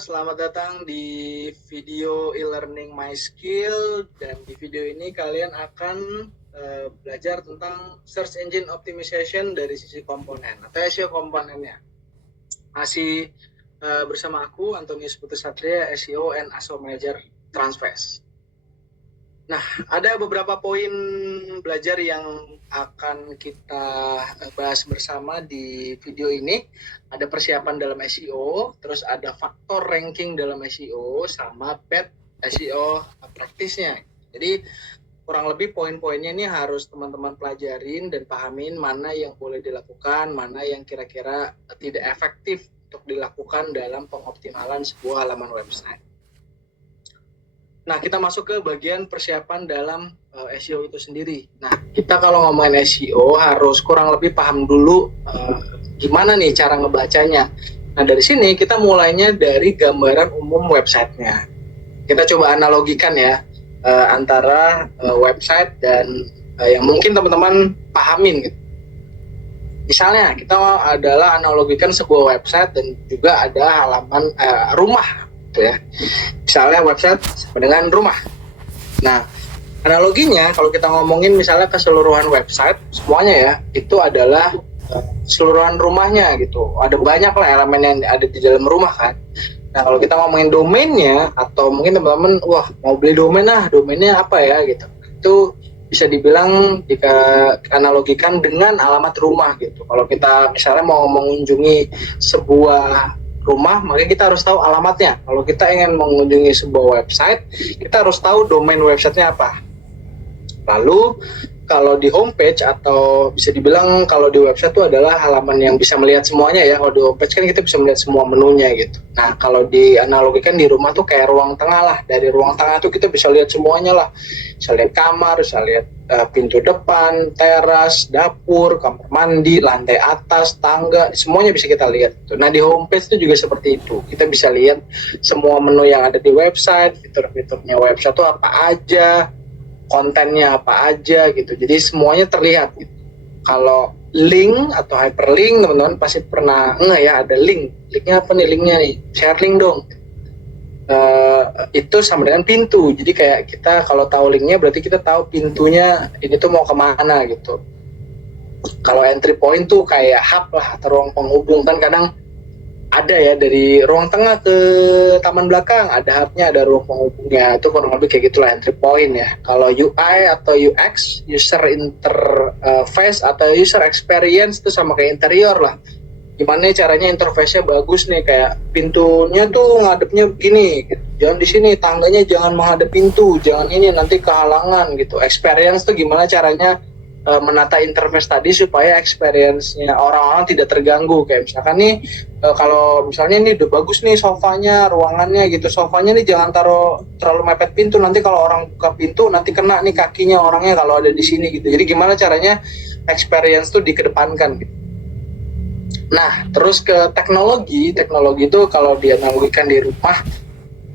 selamat datang di video e-learning My Skill, dan di video ini kalian akan belajar tentang search engine optimization dari sisi komponen atau SEO komponennya. Masih bersama aku Antonius Putusatria, SEO and ASO Manager Transfast. Nah, ada beberapa poin belajar yang akan kita bahas bersama di video ini. Ada persiapan dalam SEO, terus ada faktor ranking dalam SEO, sama bad SEO praktisnya. Jadi kurang lebih poin-poinnya ini harus teman-teman pelajarin dan pahamin mana yang boleh dilakukan, mana yang kira-kira tidak efektif untuk dilakukan dalam pengoptimalan sebuah halaman website. Nah, kita masuk ke bagian persiapan dalam SEO itu sendiri. Nah, kita kalau ngomongin SEO harus kurang lebih paham dulu gimana nih cara ngebacanya. Nah, dari sini kita mulainya dari gambaran umum websitenya. Kita coba analogikan ya antara website dan yang mungkin teman-teman pahamin gitu. Misalnya kita adalah analogikan sebuah website dan juga ada halaman rumah gitu ya. Misalnya website sama dengan rumah. Nah, analoginya kalau kita ngomongin misalnya keseluruhan website semuanya ya, itu adalah keseluruhan rumahnya gitu. Ada banyak lah elemen yang ada di dalam rumah kan. Nah, kalau kita ngomongin domainnya, atau mungkin teman-teman wah mau beli domain, domainnya apa ya gitu, itu bisa dibilang jika analogikan dengan alamat rumah gitu. Kalau kita misalnya mau mengunjungi sebuah rumah, maka kita harus tahu alamatnya. Kalau kita ingin mengunjungi sebuah website, kita harus tahu domain websitenya apa. Lalu kalau di homepage, atau bisa dibilang kalau di website itu adalah halaman yang bisa melihat semuanya ya. Kalau di homepage kan kita bisa melihat semua menunya gitu. Nah, kalau dianalogikan di rumah tuh kayak ruang tengah lah. Dari ruang tengah tuh kita bisa lihat semuanya lah. Bisa lihat kamar, bisa lihat pintu depan, teras, dapur, kamar mandi, lantai atas, tangga, semuanya bisa kita lihat. Nah, di homepage itu juga seperti itu. Kita bisa lihat semua menu yang ada di website, fitur-fiturnya website itu apa aja, kontennya apa aja gitu. Jadi semuanya terlihat gitu. Kalau link atau hyperlink, teman-teman pasti pernah ya ada link. Linknya apa nih? Linknya nih, share link dong. Itu sama dengan pintu. Jadi kayak kita kalau tahu linknya berarti kita tahu pintunya ini tuh mau kemana gitu. Kalau entry point tuh kayak hub lah atau ruang penghubung, kan kadang ada ya dari ruang tengah ke taman belakang, ada hubnya, ada ruang penghubungnya. Itu kurang lebih kayak gitulah entry point ya. Kalau UI atau UX, user interface atau user experience, itu sama kayak interior lah. Gimana caranya interface-nya bagus nih, kayak pintunya tuh ngadepnya begini gitu. Jangan di sini, tangganya jangan menghadap pintu, jangan ini nanti kehalangan gitu. Experience tuh gimana caranya menata interface tadi supaya experience-nya orang-orang tidak terganggu. Kayak misalkan nih kalau misalnya ini udah bagus nih sofanya, ruangannya gitu, sofanya nih jangan taruh terlalu mepet pintu, nanti kalau orang buka pintu nanti kena nih kakinya orangnya kalau ada di sini gitu. Jadi gimana caranya experience tuh dikedepankan gitu. Nah, terus ke teknologi itu kalau dianalogikan di rumah,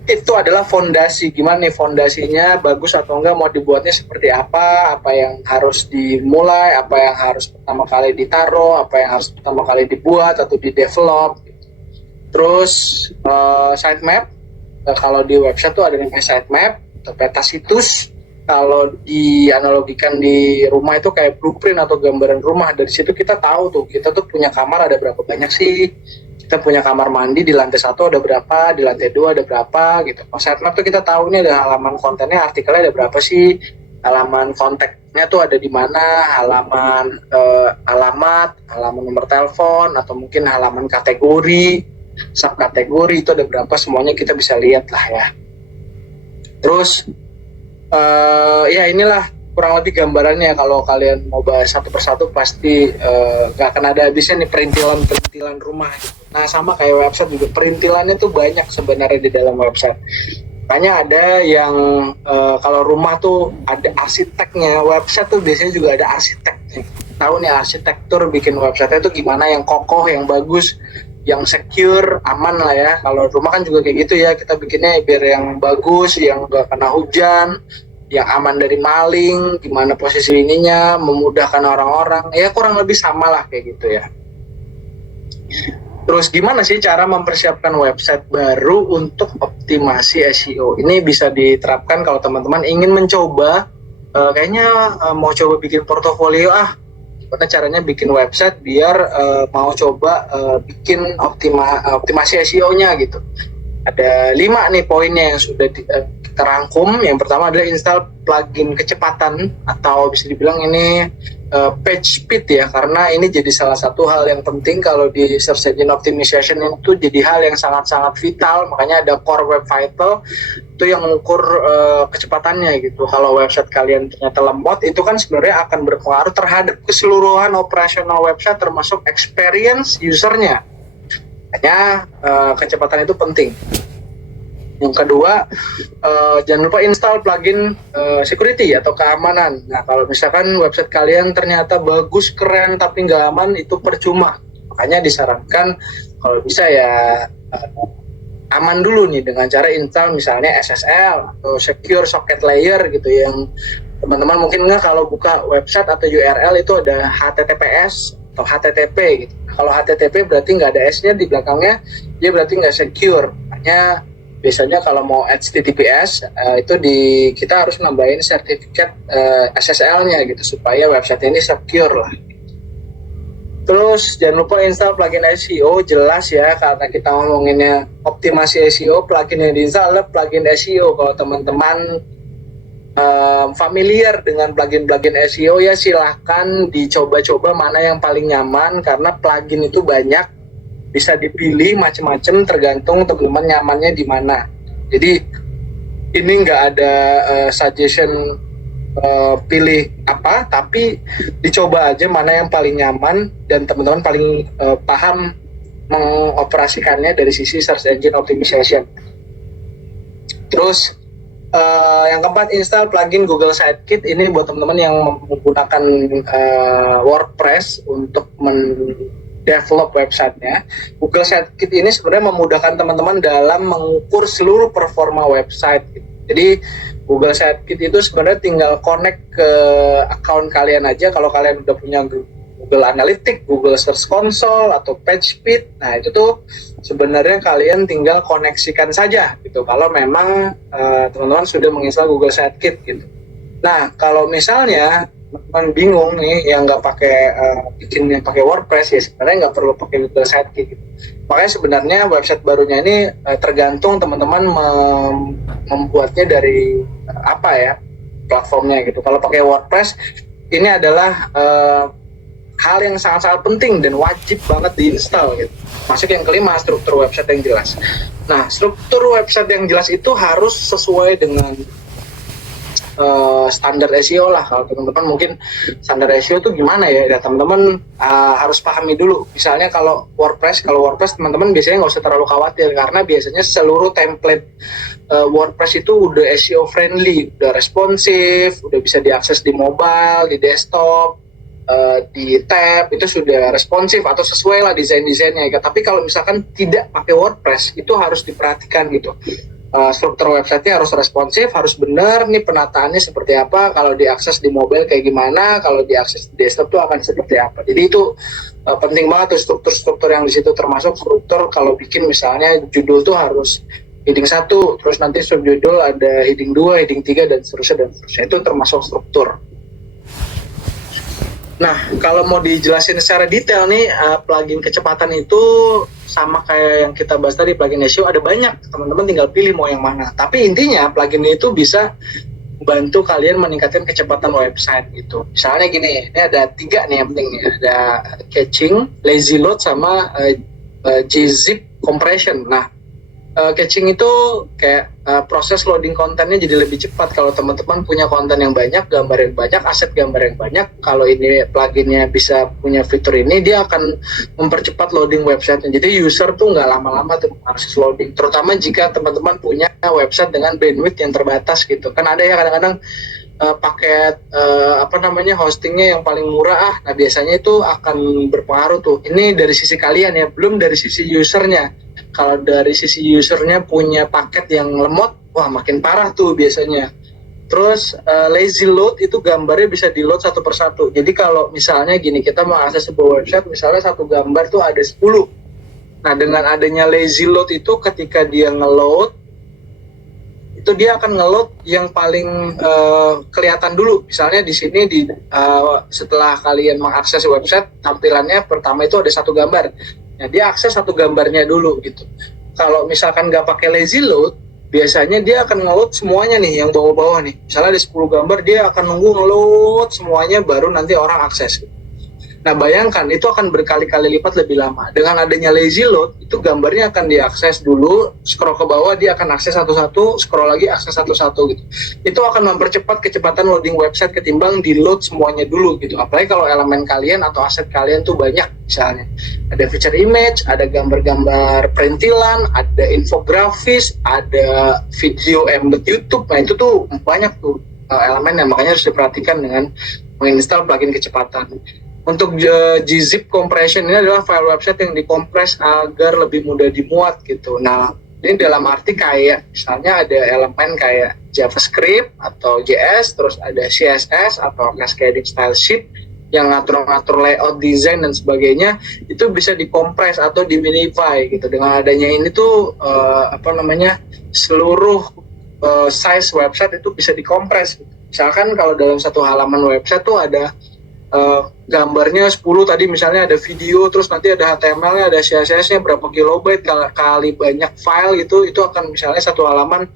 itu adalah fondasi. Gimana nih fondasinya, bagus atau enggak, mau dibuatnya seperti apa yang harus dimulai, apa yang harus pertama kali ditaruh, apa yang harus pertama kali dibuat atau di-develop. Terus sitemap, kalau di website tuh ada namanya sitemap atau peta situs. Kalau dianalogikan di rumah itu kayak blueprint atau gambaran rumah. Dari situ kita tahu tuh, kita tuh punya kamar ada berapa banyak sih. Kita punya kamar mandi di lantai 1 ada berapa, di lantai 2 ada berapa gitu. Kalau sitemap tuh kita tahu nih ada halaman kontennya, artikelnya ada berapa sih, halaman kontaknya tuh ada di mana, halaman alamat, halaman nomor telepon, atau mungkin halaman kategori, subkategori itu ada berapa, semuanya kita bisa lihat lah ya. Terus ya inilah kurang lebih gambarannya. Kalau kalian mau bahas satu persatu pasti gak akan ada habisnya nih perintilan rumah gitu. Nah, sama kayak website juga, perintilannya tuh banyak sebenarnya di dalam website. Makanya ada yang kalau rumah tuh ada arsiteknya, website tuh biasanya juga ada arsiteknya. Tahu nih arsitektur bikin website itu gimana, yang kokoh, yang bagus, yang secure, aman lah ya. Kalau rumah kan juga kayak gitu ya, kita bikinnya biar yang bagus, yang gak kena hujan, yang aman dari maling, gimana posisi ininya, memudahkan orang-orang. Ya kurang lebih sama lah kayak gitu ya. Terus gimana sih cara mempersiapkan website baru untuk optimasi SEO? Ini bisa diterapkan kalau teman-teman ingin mencoba, kayaknya mau coba bikin portofolio, gimana caranya bikin website biar mau coba bikin optimasi SEO-nya gitu. Ada 5 nih poinnya yang sudah kita rangkum. Yang pertama adalah install plugin kecepatan, atau bisa dibilang ini page speed ya, karena ini jadi salah satu hal yang penting kalau di search engine optimization. Itu jadi hal yang sangat-sangat vital, makanya ada core web vital itu yang mengukur kecepatannya gitu. Kalau website kalian ternyata lemot, itu kan sebenarnya akan berpengaruh terhadap keseluruhan operasional website termasuk experience usernya. Makanya kecepatan itu penting. Yang kedua, jangan lupa install plugin security atau keamanan. Nah, kalau misalkan website kalian ternyata bagus, keren, tapi nggak aman, itu percuma. Makanya disarankan kalau bisa ya aman dulu nih dengan cara install misalnya SSL atau Secure Socket Layer gitu, yang teman-teman mungkin nggak kalau buka website atau URL itu ada HTTPS atau HTTP gitu. Kalau HTTP berarti nggak ada S-nya di belakangnya, dia berarti nggak secure. Makanya biasanya kalau mau HTTPS itu kita harus nambahin sertifikat SSL-nya gitu supaya website ini secure lah. Terus jangan lupa install plugin SEO, jelas ya karena kita ngomonginnya optimasi SEO, plugin yang diinstal adalah plugin SEO. Kalau teman-teman familiar dengan plugin-plugin SEO ya silahkan dicoba-coba mana yang paling nyaman, karena plugin itu banyak, bisa dipilih macam-macam tergantung teman-teman nyamannya di mana. Jadi ini nggak ada suggestion pilih apa, tapi dicoba aja mana yang paling nyaman dan teman-teman paling paham mengoperasikannya dari sisi search engine optimization. Terus yang keempat, install plugin Google Sitekit. Ini buat teman-teman yang menggunakan WordPress untuk develop websitenya. Google Sitekit ini sebenarnya memudahkan teman-teman dalam mengukur seluruh performa website. Jadi Google Sitekit itu sebenarnya tinggal connect ke account kalian aja. Kalau kalian udah punya Google Analytics, Google Search Console, atau PageSpeed, nah itu tuh sebenarnya kalian tinggal koneksikan saja gitu. Kalau memang teman-teman sudah menginstal Google Sitekit gitu. Nah kalau misalnya teman bingung nih yang nggak pakai bikinnya pakai WordPress, ya sebenarnya nggak perlu pakai Google Sitekit gitu. Makanya sebenarnya website barunya ini tergantung teman-teman membuatnya dari apa ya platformnya gitu. Kalau pakai WordPress ini adalah hal yang sangat-sangat penting dan wajib banget diinstal gitu. Masuk yang kelima, struktur website yang jelas. Nah, struktur website yang jelas itu harus sesuai dengan standar SEO lah. Kalau teman-teman mungkin standar SEO itu gimana ya? Ya teman-teman harus pahami dulu. Misalnya kalau WordPress teman-teman biasanya nggak usah terlalu khawatir, karena biasanya seluruh template WordPress itu udah SEO friendly, udah responsif, udah bisa diakses di mobile, di desktop, di tab itu sudah responsif atau sesuai lah desain-desainnya. Tapi kalau misalkan tidak pakai WordPress, itu harus diperhatikan gitu. Struktur website-nya harus responsif, harus benar nih penataannya seperti apa, kalau diakses di mobile kayak gimana, kalau diakses di desktop tuh akan seperti apa. Jadi itu penting banget tuh struktur-struktur yang di situ, termasuk struktur kalau bikin misalnya judul tuh harus heading 1, terus nanti subjudul ada heading 2, heading 3 dan seterusnya. Itu termasuk struktur. Nah, kalau mau dijelasin secara detail nih, plugin kecepatan itu sama kayak yang kita bahas tadi, plugin SEO ada banyak, teman-teman tinggal pilih mau yang mana. Tapi intinya plugin itu bisa membantu kalian meningkatkan kecepatan website gitu. Misalnya gini, ini ada 3 nih yang penting nih, ada caching, lazy load, sama gzip compression. Nah, caching itu kayak proses loading kontennya jadi lebih cepat. Kalau teman-teman punya konten yang banyak, gambar yang banyak, aset gambar yang banyak, kalau ini pluginnya bisa punya fitur ini, dia akan mempercepat loading websitenya. Jadi user tuh nggak lama-lama tuh harus loading, terutama jika teman-teman punya website dengan bandwidth yang terbatas gitu. Kan ada ya kadang-kadang paket hostingnya yang paling murah, nah biasanya itu akan berpengaruh tuh. Ini dari sisi kalian ya, belum dari sisi usernya. Kalau dari sisi usernya punya paket yang lemot, wah makin parah tuh biasanya. Terus lazy load itu gambarnya bisa di load satu persatu. Jadi kalau misalnya gini, kita mau akses sebuah website, misalnya satu gambar tuh ada 10. Nah, dengan adanya lazy load itu ketika dia ngeload, itu dia akan ngeload yang paling kelihatan dulu. Misalnya di sini setelah kalian mengakses website, tampilannya pertama itu ada satu gambar. Nah, dia akses satu gambarnya dulu gitu. Kalau misalkan nggak pakai lazy load, biasanya dia akan ngeload semuanya nih, yang bawah-bawah nih. Misalnya ada 10 gambar, dia akan nunggu ngeload semuanya, baru nanti orang akses. Nah, bayangkan itu akan berkali-kali lipat lebih lama. Dengan adanya lazy load, itu gambarnya akan diakses dulu, scroll ke bawah, dia akan akses satu-satu, scroll lagi, akses satu-satu gitu. Itu akan mempercepat kecepatan loading website ketimbang di load semuanya dulu gitu. Apalagi kalau elemen kalian atau aset kalian tuh banyak, misalnya ada feature image, ada gambar-gambar perintilan, ada infografis, ada video embed YouTube. Nah, itu tuh banyak tuh elemen yang makanya harus diperhatikan dengan menginstal plugin kecepatan. Untuk gzip compression ini adalah file website yang dikompres agar lebih mudah dimuat gitu. Nah, ini dalam arti kayak misalnya ada elemen kayak JavaScript atau JS, terus ada CSS atau cascading style sheet yang ngatur-ngatur layout, design dan sebagainya, itu bisa dikompres atau diminify gitu. Dengan adanya ini tuh seluruh size website itu bisa dikompres. Misalkan kalau dalam satu halaman website tuh ada gambarnya 10 tadi, misalnya ada video, terus nanti ada HTML-nya, ada CSS-nya berapa kilobyte kali banyak file gitu, itu akan misalnya satu halaman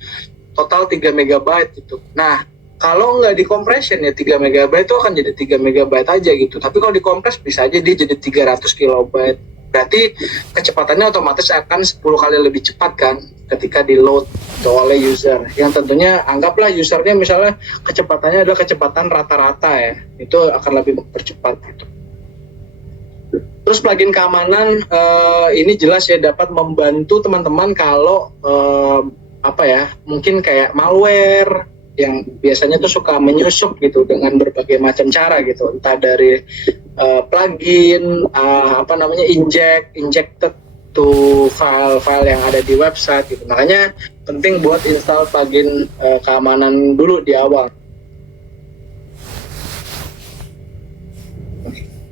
total 3 megabyte gitu. Nah, kalau nggak di-compression ya 3 megabyte itu akan jadi 3 megabyte aja gitu. Tapi kalau dikompres bisa aja dia jadi 300 kilobyte. Berarti kecepatannya otomatis akan 10 kali lebih cepat kan ketika di-load oleh user. Yang tentunya anggaplah usernya misalnya kecepatannya adalah kecepatan rata-rata ya. Itu akan lebih mempercepat gitu. Terus plugin keamanan ini jelas ya dapat membantu teman-teman kalau mungkin kayak malware yang biasanya tuh suka menyusup gitu dengan berbagai macam cara gitu, entah dari plugin injected to file-file yang ada di website gitu. Makanya penting buat install plugin keamanan dulu di awal.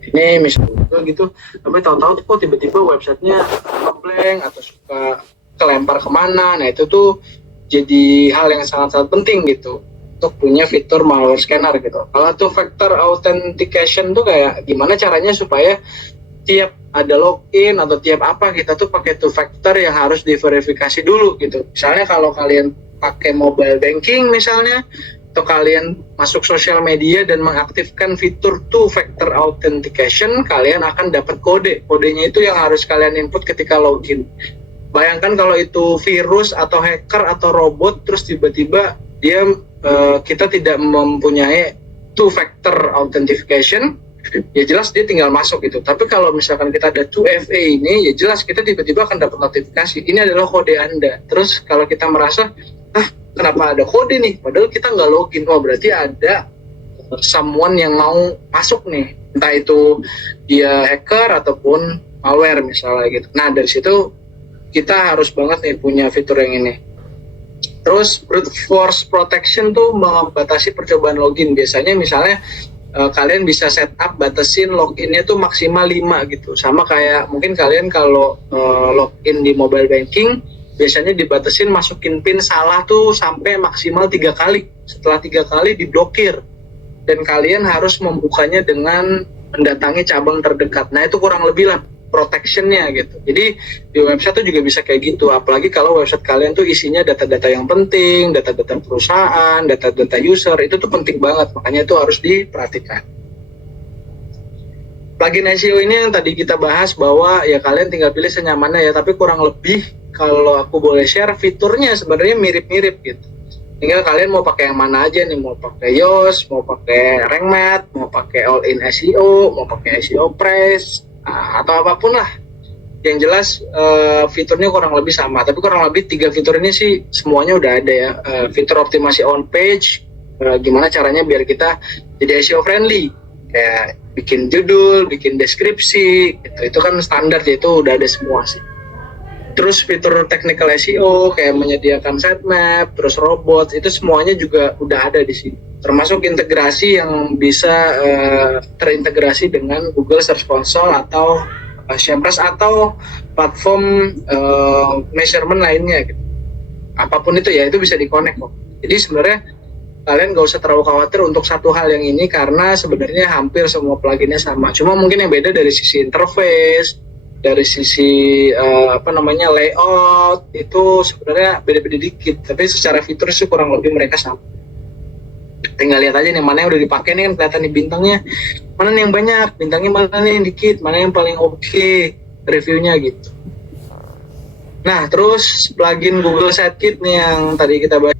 Ini misalnya gitu, tapi tahu-tahu kok tiba-tiba websitenya ngeblank atau suka kelempar kemana. Nah, itu tuh jadi hal yang sangat-sangat penting gitu untuk punya fitur malware scanner gitu. Kalau two factor authentication tuh kayak gimana caranya supaya tiap ada login atau tiap apa kita tuh pakai two factor yang harus diverifikasi dulu gitu. Misalnya kalau kalian pakai mobile banking misalnya, atau kalian masuk sosial media dan mengaktifkan fitur two factor authentication, kalian akan dapat kode. Kodenya itu yang harus kalian input ketika login. Bayangkan kalau itu virus atau hacker atau robot, terus tiba-tiba kita tidak mempunyai two factor authentication, ya jelas dia tinggal masuk gitu. Tapi kalau misalkan kita ada 2FA ini, ya jelas kita tiba-tiba akan dapat notifikasi, ini adalah kode Anda. Terus kalau kita merasa, kenapa ada kode nih? Padahal kita nggak login, berarti ada someone yang mau masuk nih. Entah itu dia hacker ataupun malware misalnya gitu. Nah, dari situ kita harus banget nih punya fitur yang ini. Terus brute force protection tuh membatasi percobaan login. Biasanya misalnya kalian bisa setup batasin loginnya tuh maksimal 5 gitu. Sama kayak mungkin kalian kalau login di mobile banking biasanya dibatasin masukin PIN salah tuh sampai maksimal 3 kali. Setelah 3 kali diblokir. Dan kalian harus membukanya dengan mendatangi cabang terdekat. Nah, itu kurang lebih lah protection-nya gitu. Jadi di website tuh juga bisa kayak gitu. Apalagi kalau website kalian tuh isinya data-data yang penting, data-data perusahaan, data-data user, itu tuh penting banget. Makanya itu harus diperhatikan. Plugin SEO ini yang tadi kita bahas bahwa ya kalian tinggal pilih senyamannya ya, tapi kurang lebih kalau aku boleh share fiturnya sebenarnya mirip-mirip gitu. Tinggal kalian mau pakai yang mana aja nih, mau pakai Yoast, mau pakai RankMath, mau pakai All In SEO, mau pakai SEO Press, atau apapun lah. Yang jelas fiturnya kurang lebih sama, tapi kurang lebih 3 fitur ini sih semuanya udah ada ya. Fitur optimasi on page, gimana caranya biar kita jadi SEO friendly, kayak bikin judul, bikin deskripsi gitu. Itu kan standar ya, itu udah ada semua sih. Terus fitur technical SEO kayak menyediakan sitemap, terus robot, itu semuanya juga udah ada di sini. Termasuk integrasi yang bisa terintegrasi dengan Google Search Console atau SEMrush atau platform measurement lainnya gitu. Apapun itu ya, itu bisa di-connect kok. Jadi sebenarnya kalian nggak usah terlalu khawatir untuk satu hal yang ini karena sebenarnya hampir semua pluginnya sama. Cuma mungkin yang beda dari sisi interface, dari sisi layout itu sebenarnya beda-beda dikit. Tapi secara fitur sih kurang lebih mereka sama. Tinggal lihat aja nih mana yang udah dipakai nih, kan kelihatan nih bintangnya. Mana nih yang banyak, bintangnya mana nih yang dikit, mana yang paling oke reviewnya gitu. Nah, terus plugin Google Sitekit nih yang tadi kita bahas,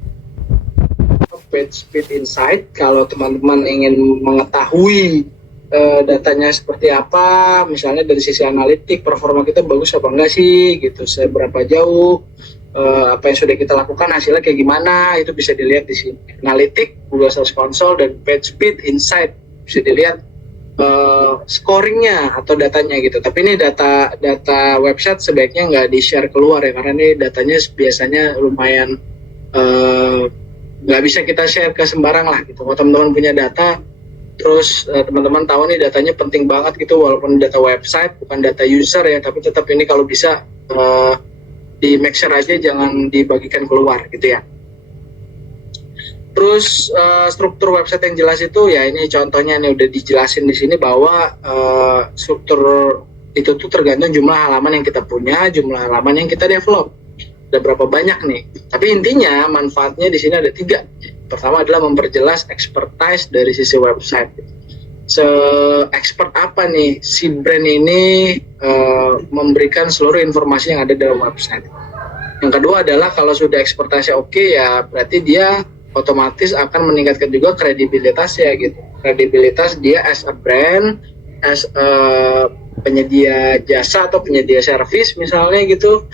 PageSpeed Insight. Kalau teman-teman ingin mengetahui datanya seperti apa, misalnya dari sisi analitik, performa kita bagus apa enggak sih, gitu, seberapa jauh, apa yang sudah kita lakukan, hasilnya kayak gimana, itu bisa dilihat di sini. Analitik, Google Search Console, dan PageSpeed Insight bisa dilihat scoringnya atau datanya gitu. Tapi ini data website sebaiknya nggak di-share keluar ya, karena ini datanya biasanya lumayan nggak bisa kita share ke sembarang lah gitu. Kalau teman-teman punya data, terus teman-teman tahu nih datanya penting banget gitu, walaupun data website bukan data user ya, tapi tetap ini kalau bisa di make sure aja jangan dibagikan keluar gitu ya. Terus struktur website yang jelas itu ya, ini contohnya nih udah dijelasin di sini bahwa struktur itu tuh tergantung jumlah halaman yang kita punya, jumlah halaman yang kita develop. Ada berapa banyak nih? Tapi intinya manfaatnya di sini ada 3. Pertama adalah memperjelas expertise dari sisi website. Se-expert apa nih si brand ini memberikan seluruh informasi yang ada dalam website. Yang kedua adalah kalau sudah expertise oke ya, berarti dia otomatis akan meningkatkan juga kredibilitas ya gitu. Kredibilitas dia as a brand, as a penyedia jasa atau penyedia service misalnya gitu,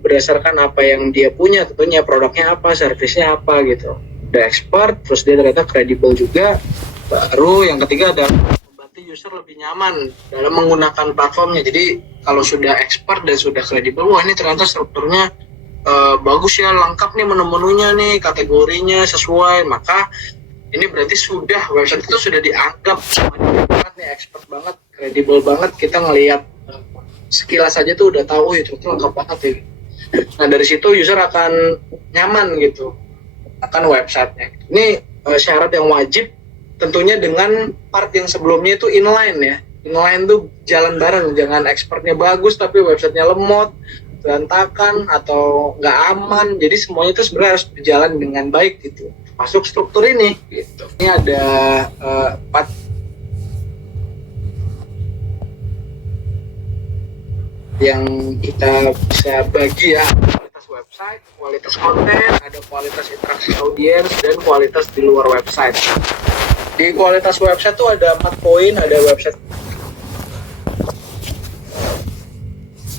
berdasarkan apa yang dia punya, tentunya produknya apa, servisnya apa gitu. Udah expert, terus dia ternyata kredibel juga. Baru yang ketiga adalah membantu user lebih nyaman dalam menggunakan platformnya. Jadi kalau sudah expert dan sudah kredibel, wah ini ternyata strukturnya bagus ya, lengkap nih menu-menunya nih, kategorinya sesuai, maka ini berarti sudah website itu sudah dianggap banget nih, expert banget, kredibel banget. Kita ngelihat sekilas aja tuh udah tahu itu lengkap banget ya. Nah dari situ user akan nyaman gitu akan websitenya. Ini syarat yang wajib tentunya dengan part yang sebelumnya itu inline ya. Inline tuh jalan bareng, jangan expertnya bagus tapi websitenya lemot, berantakan atau nggak aman. Jadi semuanya itu sebenarnya harus berjalan dengan baik gitu, masuk struktur ini gitu. Ini ada 4 yang kita bisa bagi ya: kualitas website, kualitas konten, ada kualitas interaksi audiens, dan kualitas di luar website. Di kualitas website tuh ada 4 poin, ada website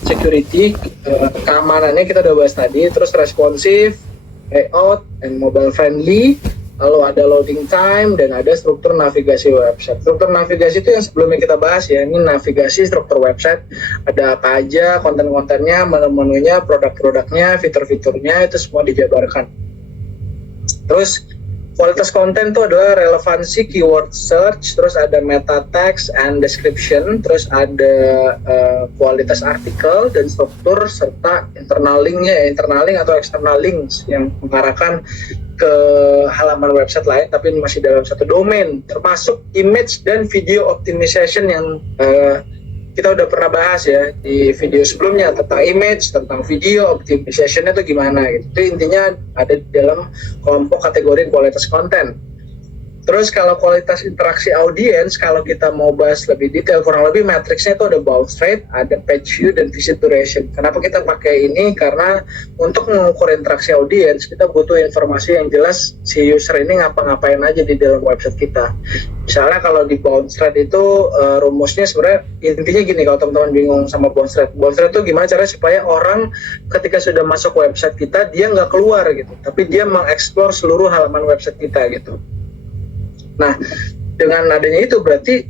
security, keamanannya kita udah bahas tadi, terus responsif, layout, and mobile friendly, lalu ada loading time, dan ada struktur navigasi website. Struktur navigasi itu yang sebelumnya kita bahas ya, ini navigasi struktur website, ada apa aja, konten-kontennya, menu-menunya, produk-produknya, fitur-fiturnya, itu semua dijabarkan. Terus kualitas konten itu adalah relevansi, keyword search, terus ada meta text and description, terus ada kualitas artikel dan struktur, serta internal link-nya, internal link atau external links yang mengarahkan ke halaman website lain tapi masih dalam satu domain, termasuk image dan video optimization yang kita udah pernah bahas ya di video sebelumnya tentang image, tentang video optimization-nya itu gimana gitu. Itu intinya ada di dalam kelompok kategori kualitas konten. Terus kalau kualitas interaksi audiens, kalau kita mau bahas lebih detail, kurang lebih matriksnya itu ada bounce rate, ada page view, dan visit duration. Kenapa kita pakai ini? Karena untuk mengukur interaksi audiens, kita butuh informasi yang jelas si user ini ngapa-ngapain aja di dalam website kita. Misalnya kalau di bounce rate itu rumusnya sebenarnya intinya gini, kalau teman-teman bingung sama bounce rate. Bounce rate itu gimana caranya supaya orang ketika sudah masuk website kita, dia nggak keluar gitu, tapi dia mengeksplor seluruh halaman website kita gitu. Nah, dengan adanya itu berarti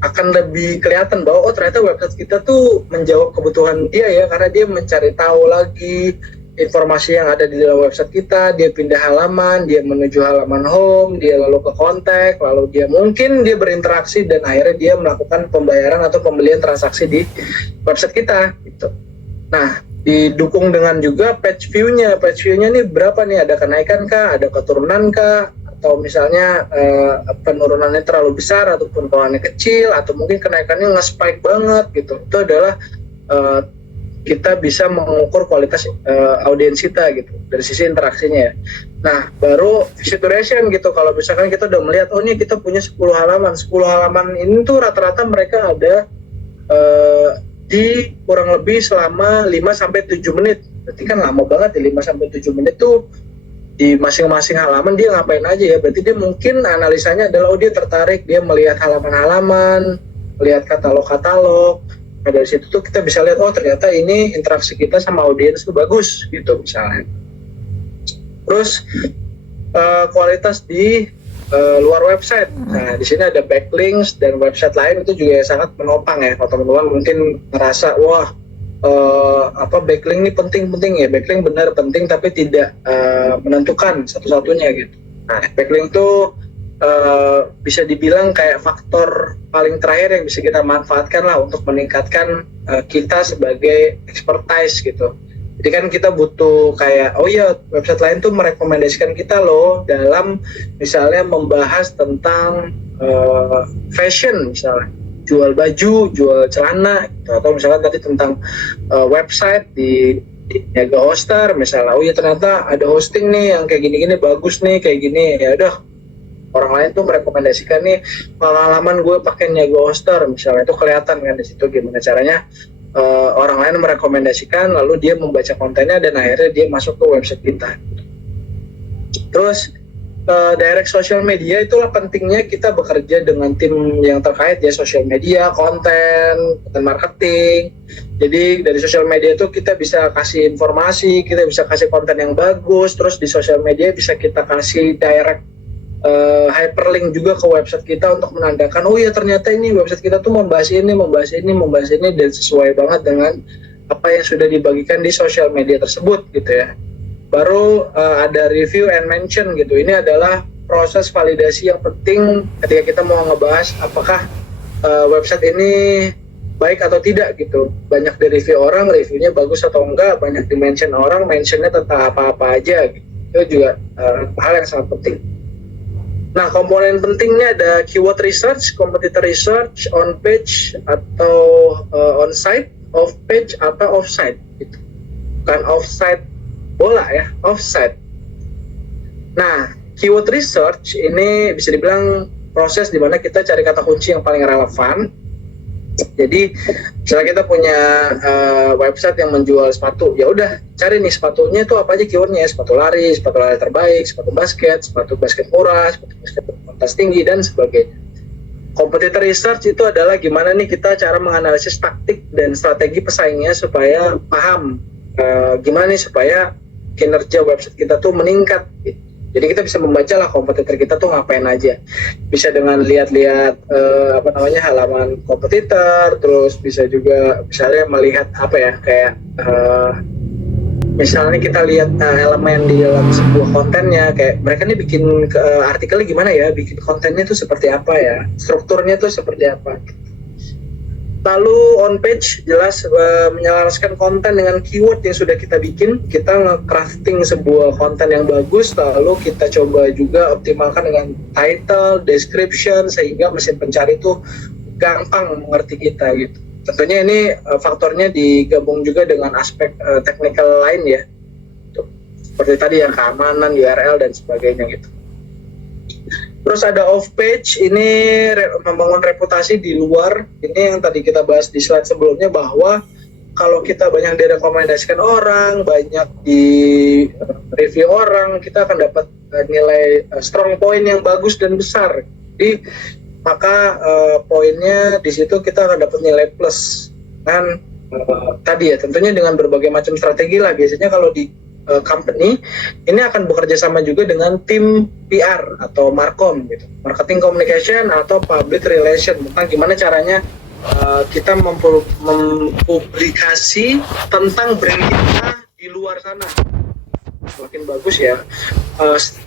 akan lebih kelihatan bahwa oh ternyata website kita tuh menjawab kebutuhan dia ya, karena dia mencari tahu lagi informasi yang ada di dalam website kita, dia pindah halaman, dia menuju halaman home, dia lalu ke kontak, lalu dia mungkin dia berinteraksi dan akhirnya dia melakukan pembayaran atau pembelian transaksi di website kita gitu. Nah, didukung dengan juga page view-nya. Page view-nya nih berapa nih? Ada kenaikan kah? Ada keturunan kah? Atau misalnya penurunannya terlalu besar ataupun penurunannya kecil, atau mungkin kenaikannya nge-spike banget gitu. Itu adalah kita bisa mengukur kualitas audiens kita gitu dari sisi interaksinya ya. Nah, baru visit duration gitu. Kalau misalkan kita udah melihat, oh ini kita punya 10 halaman. 10 halaman ini tuh rata-rata mereka ada di kurang lebih selama 5-7 menit. Berarti kan lama banget ya, 5-7 menit tuh di masing-masing halaman dia ngapain aja ya. Berarti dia mungkin analisanya adalah, oh dia tertarik, dia melihat halaman-halaman, melihat katalog-katalog. Nah, dari situ tuh kita bisa lihat, oh ternyata ini interaksi kita sama audiens tuh bagus gitu misalnya. Terus kualitas di luar website. Nah, di sini ada backlinks dan website lain itu juga sangat menopang ya. Kalau teman-teman mungkin merasa, wah backlink ini penting ya. Backlink benar penting, tapi tidak menentukan satu-satunya gitu. Nah, backlink itu bisa dibilang kayak faktor paling terakhir yang bisa kita manfaatkan lah untuk meningkatkan kita sebagai expertise gitu. Jadi kan kita butuh kayak, oh iya website lain tuh merekomendasikan kita loh dalam misalnya membahas tentang fashion misalnya, jual baju, jual celana gitu. Atau misalnya tadi tentang website di Niaga Hoster misalnya, oh iya ternyata ada hosting nih yang kayak gini-gini bagus nih kayak gini, ya udah orang lain tuh merekomendasikan nih pengalaman gue pakai Niaga Hoster misalnya, itu kelihatan kan di situ gimana caranya orang lain merekomendasikan, lalu dia membaca kontennya dan akhirnya dia masuk ke website kita. Terus direct social media, itulah pentingnya kita bekerja dengan tim yang terkait ya, social media, konten marketing. Jadi dari social media itu kita bisa kasih informasi, kita bisa kasih konten yang bagus, terus di social media bisa kita kasih direct hyperlink juga ke website kita untuk menandakan, oh ya ternyata ini website kita tuh membahas ini dan sesuai banget dengan apa yang sudah dibagikan di social media tersebut gitu ya. Baru ada review and mention gitu. Ini adalah proses validasi yang penting ketika kita mau ngebahas apakah website ini baik atau tidak gitu. Banyak di review orang, reviewnya bagus atau enggak, banyak di mention orang, mentionnya tentang apa-apa aja gitu. Itu juga hal yang sangat penting. Nah, komponen pentingnya ada keyword research, competitor research, on page atau on site, off page atau off site gitu. Bukan off site bola ya, off site. Nah, keyword research ini bisa dibilang proses di mana kita cari kata kunci yang paling relevan. Jadi misalnya kita punya website yang menjual sepatu, ya udah cari nih sepatunya itu apa aja keywordnya, sepatu lari terbaik, sepatu basket murah, sepatu basket berkualitas tinggi dan sebagainya. Competitor research itu adalah gimana nih kita cara menganalisis taktik dan strategi pesaingnya supaya paham gimana nih supaya kinerja website kita tuh meningkat gitu. Jadi kita bisa membaca lah kompetitor kita tuh ngapain aja. Bisa dengan lihat-lihat halaman kompetitor, terus bisa juga misalnya melihat misalnya kita lihat elemen di dalam sebuah kontennya, kayak mereka nih bikin artikelnya gimana ya, bikin kontennya tuh seperti apa ya, strukturnya tuh seperti apa. Lalu on page jelas menyelaraskan konten dengan keyword yang sudah kita bikin. Kita nge-crafting sebuah konten yang bagus, lalu kita coba juga optimalkan dengan title, description, sehingga mesin pencari itu gampang mengerti kita gitu. Tentunya ini faktornya digabung juga dengan aspek technical lain ya, seperti tadi yang keamanan, URL dan sebagainya gitu. Terus ada off page, ini membangun reputasi di luar. Ini yang tadi kita bahas di slide sebelumnya, bahwa kalau kita banyak direkomendasikan orang, banyak di review orang, kita akan dapat nilai strong point yang bagus dan besar. Jadi maka poinnya di situ kita akan dapat nilai plus. Dan tadi ya tentunya dengan berbagai macam strategi lah. Biasanya kalau di company ini akan bekerja sama juga dengan tim PR atau markom gitu, marketing communication atau public relation, tentang gimana caranya kita mempublikasi tentang brand kita di di luar sana. Semakin bagus ya,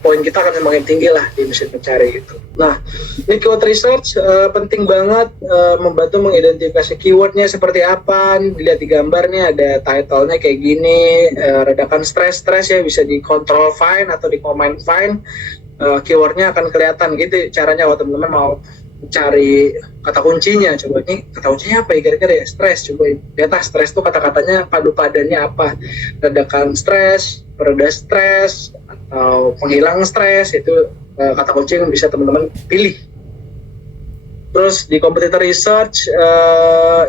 poin kita akan semakin tinggi lah di mesin pencari gitu. Nah, ini keyword research penting banget, membantu mengidentifikasi keywordnya seperti apa. Dilihat di gambarnya ada title-nya kayak gini, redakan stres ya, bisa di control find atau di command find, keywordnya akan kelihatan gitu caranya kalau teman-teman mau cari kata kuncinya. Coba ini kata kuncinya apa ya kira-kira ya, stres, coba lihat stres tuh kata-katanya padu padannya apa, redakan stres, pereda stres, atau penghilang stres, itu kata kunci yang bisa teman-teman pilih. Terus di competitor research,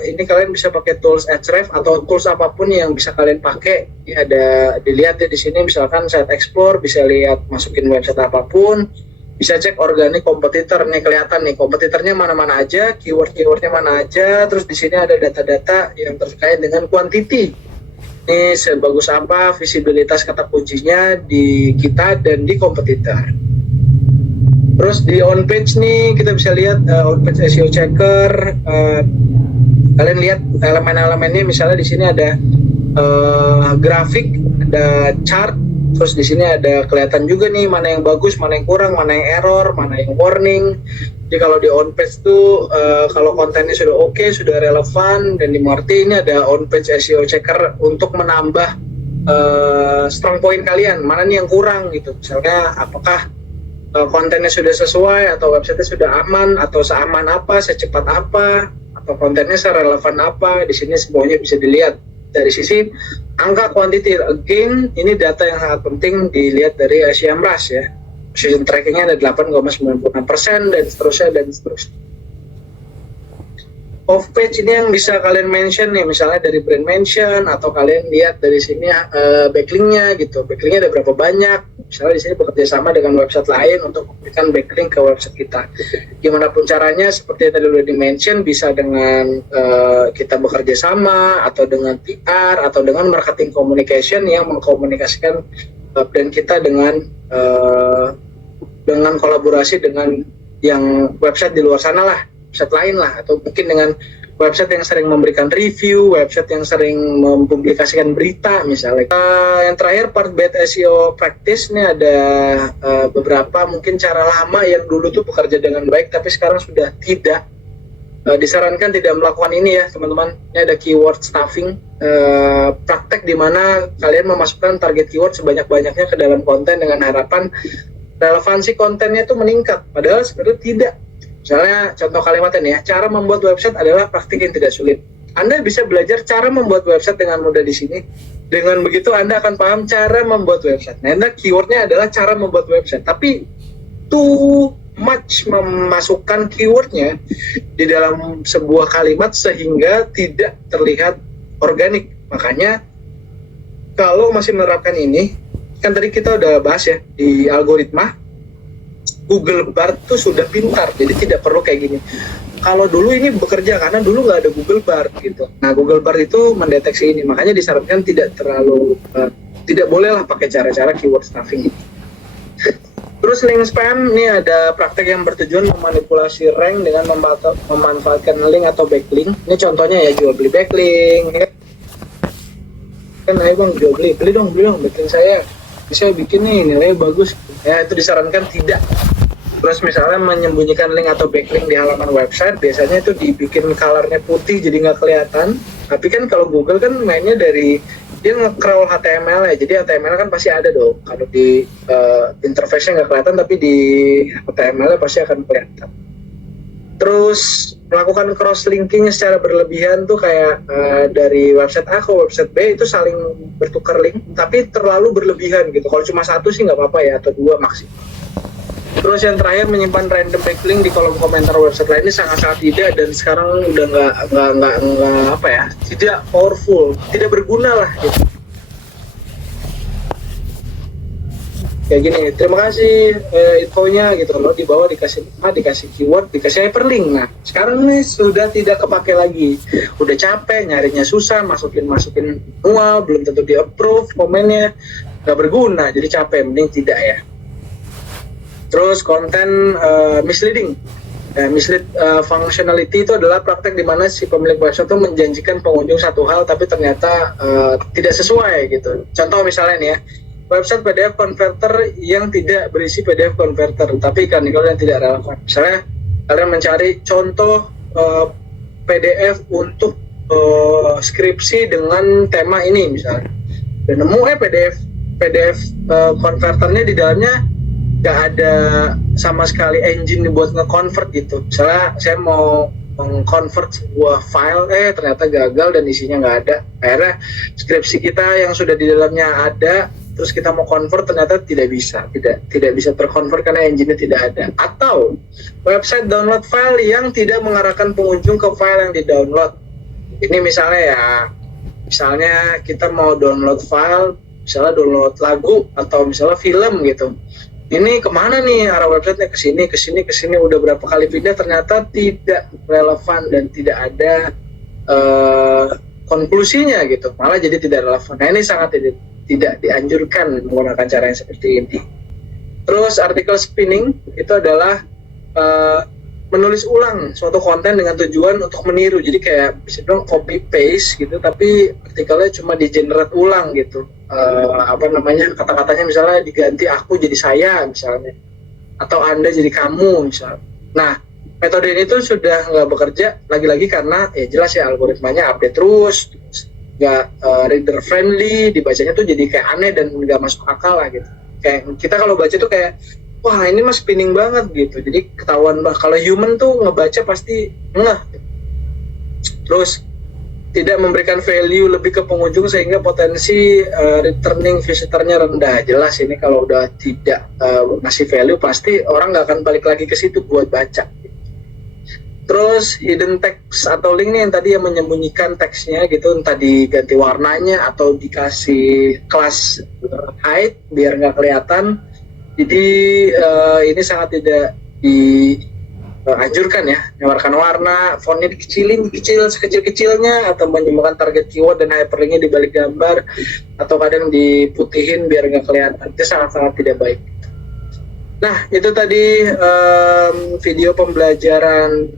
ini kalian bisa pakai tools Ahrefs atau tools apapun yang bisa kalian pakai. Ada dilihat ya di sini, misalkan site explore, bisa lihat masukin website apapun, bisa cek organik kompetitor. Nih kelihatan nih kompetitornya mana-mana aja, keywordnya mana aja. Terus di sini ada data-data yang terkait dengan quantity. Ini sebagus apa visibilitas kata kuncinya di kita dan di kompetitor. Terus di on page nih kita bisa lihat on page SEO checker. Kalian lihat elemen-elemennya, misalnya di sini ada grafik, ada chart. Terus di sini ada kelihatan juga nih mana yang bagus, mana yang kurang, mana yang error, mana yang warning. Jadi kalau di on page tuh kalau kontennya sudah oke, sudah relevan dan dimengerti, ini ada on page SEO checker untuk menambah strong point kalian. Mana nih yang kurang gitu. Misalnya apakah kontennya sudah sesuai atau website sudah aman atau seaman apa, secepat apa, atau kontennya serelevan apa. Di sini semuanya bisa dilihat. Dari sisi angka quantity, again ini data yang sangat penting dilihat dari Semrush ya. Precision trackingnya ada 8,96% dan seterusnya. Off page ini yang bisa kalian mention nih, misalnya dari brand mention, atau kalian lihat dari sini backlinknya gitu. Backlinknya ada berapa banyak? Misalnya di sini bekerja sama dengan website lain untuk memberikan backlink ke website kita. Gimana pun caranya, seperti yang tadi udah di-mention, bisa dengan kita bekerja sama, atau dengan PR, atau dengan marketing communication yang mengkomunikasikan brand kita dengan kolaborasi dengan yang website di luar sana lah, website lain lah, atau mungkin dengan website yang sering memberikan review, website yang sering mempublikasikan berita misalnya. Yang terakhir part bad SEO practice, ini ada beberapa mungkin cara lama yang dulu tuh bekerja dengan baik tapi sekarang sudah tidak. Disarankan tidak melakukan ini ya teman-teman. Ini ada keyword stuffing, praktek di mana kalian memasukkan target keyword sebanyak-banyaknya ke dalam konten dengan harapan relevansi kontennya itu meningkat, padahal sebenarnya tidak. Misalnya contoh kalimatnya nih ya, cara membuat website adalah praktik yang tidak sulit. Anda bisa belajar cara membuat website dengan mudah di sini. Dengan begitu Anda akan paham cara membuat website. Nah, keywordnya adalah cara membuat website, tapi too much memasukkan keywordnya di dalam sebuah kalimat sehingga tidak terlihat organik. Makanya kalau masih menerapkan ini, kan tadi kita udah bahas ya di algoritma, Google Bar tuh sudah pintar, jadi tidak perlu kayak gini. Kalau dulu ini bekerja karena dulu nggak ada Google Bar gitu. Nah, Google Bar itu mendeteksi ini, makanya disarankan tidak boleh lah pakai cara-cara keyword stuffing. Terus link spam, ini ada praktek yang bertujuan memanipulasi rank dengan memanfaatkan link atau backlink. Ini contohnya ya, jual beli backlink. Kan ayo bang, jual beli dong backlink saya. Bisa bikin nih, nilainya bagus. Ya itu disarankan tidak. Terus misalnya menyembunyikan link atau backlink di halaman website, biasanya itu dibikin colornya putih jadi nggak kelihatan. Tapi kan kalau Google kan mainnya dari dia nge-crawl HTML ya, jadi HTML kan pasti ada dong. Kalau di interface-nya nggak kelihatan, tapi di HTML-nya pasti akan kelihatan. Terus melakukan cross-linking secara berlebihan tuh kayak dari website A ke website B itu saling bertukar link, tapi terlalu berlebihan gitu. Kalau cuma satu sih nggak apa-apa ya, atau dua maksimal. Terus yang terakhir, menyimpan random backlink di kolom komentar website lain ini sangat-sangat tidak, dan sekarang udah nggak apa ya, tidak powerful, tidak berguna lah gitu. Kayak gini, terima kasih infonya gitu loh, di bawah dikasih nama, dikasih keyword, dikasih hyperlink. Nah sekarang nih sudah tidak kepake lagi, udah capek nyarinya, susah, masukin manual, belum tentu di approve komennya, nggak berguna, jadi capek, mending tidak ya. Terus konten misleading, Mislead functionality itu adalah praktek di mana si pemilik website itu menjanjikan pengunjung satu hal tapi ternyata tidak sesuai gitu. Contoh misalnya nih ya, website PDF converter yang tidak berisi PDF converter tapi iklan-iklan yang tidak relevan. Misalnya kalian mencari contoh PDF untuk skripsi dengan tema ini misalnya, dan nemu PDF converternya di dalamnya nggak ada sama sekali engine buat nge-convert gitu. Misalnya saya mau meng-convert sebuah file, ternyata gagal dan isinya nggak ada. Akhirnya skripsi kita yang sudah di dalamnya ada, terus kita mau convert ternyata tidak bisa terconvert karena engine-nya tidak ada. Atau website download file yang tidak mengarahkan pengunjung ke file yang di-download. Ini misalnya kita mau download file, misalnya download lagu atau misalnya film gitu. Ini kemana nih arah websitenya, kesini udah berapa kali pindah ternyata tidak relevan dan tidak ada konklusinya gitu, malah jadi tidak relevan. Nah ini sangat tidak dianjurkan menggunakan cara yang seperti ini. Terus artikel spinning itu adalah menulis ulang suatu konten dengan tujuan untuk meniru, jadi kayak bisa bilang copy paste gitu tapi artikelnya cuma di generate ulang gitu. Kata-katanya misalnya diganti aku jadi saya misalnya, atau Anda jadi kamu misalnya. Nah metode ini tuh sudah nggak bekerja lagi-lagi karena ya jelas ya algoritmanya update terus nggak reader friendly, dibacanya tuh jadi kayak aneh dan nggak masuk akal lah gitu. Kayak kita kalau baca tuh kayak wah ini mah spinning banget gitu, jadi ketahuan kalau human tuh ngebaca pasti ngeh. Terus tidak memberikan value lebih ke pengunjung sehingga potensi returning visitornya rendah. Jelas ini kalau udah tidak ngasih value pasti orang nggak akan balik lagi ke situ buat baca. Terus hidden text atau link nih yang tadi yang menyembunyikan teksnya gitu, entah diganti warnanya atau dikasih kelas height biar nggak kelihatan. Jadi ini sangat tidak dianjurkan ya, menyebarkan warna, fontnya dikecilin, sekecil-kecilnya, atau menyembunyikan target keyword dan hyperlinknya di balik gambar, atau kadang diputihin biar nggak kelihatan. Itu sangat-sangat tidak baik. Nah itu tadi video pembelajaran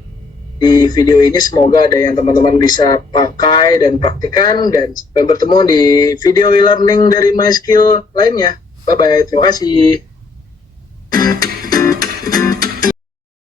di video ini, semoga ada yang teman-teman bisa pakai dan praktikan, dan sampai bertemu di video e-learning dari MySkill lainnya. Bye-bye, terima kasih.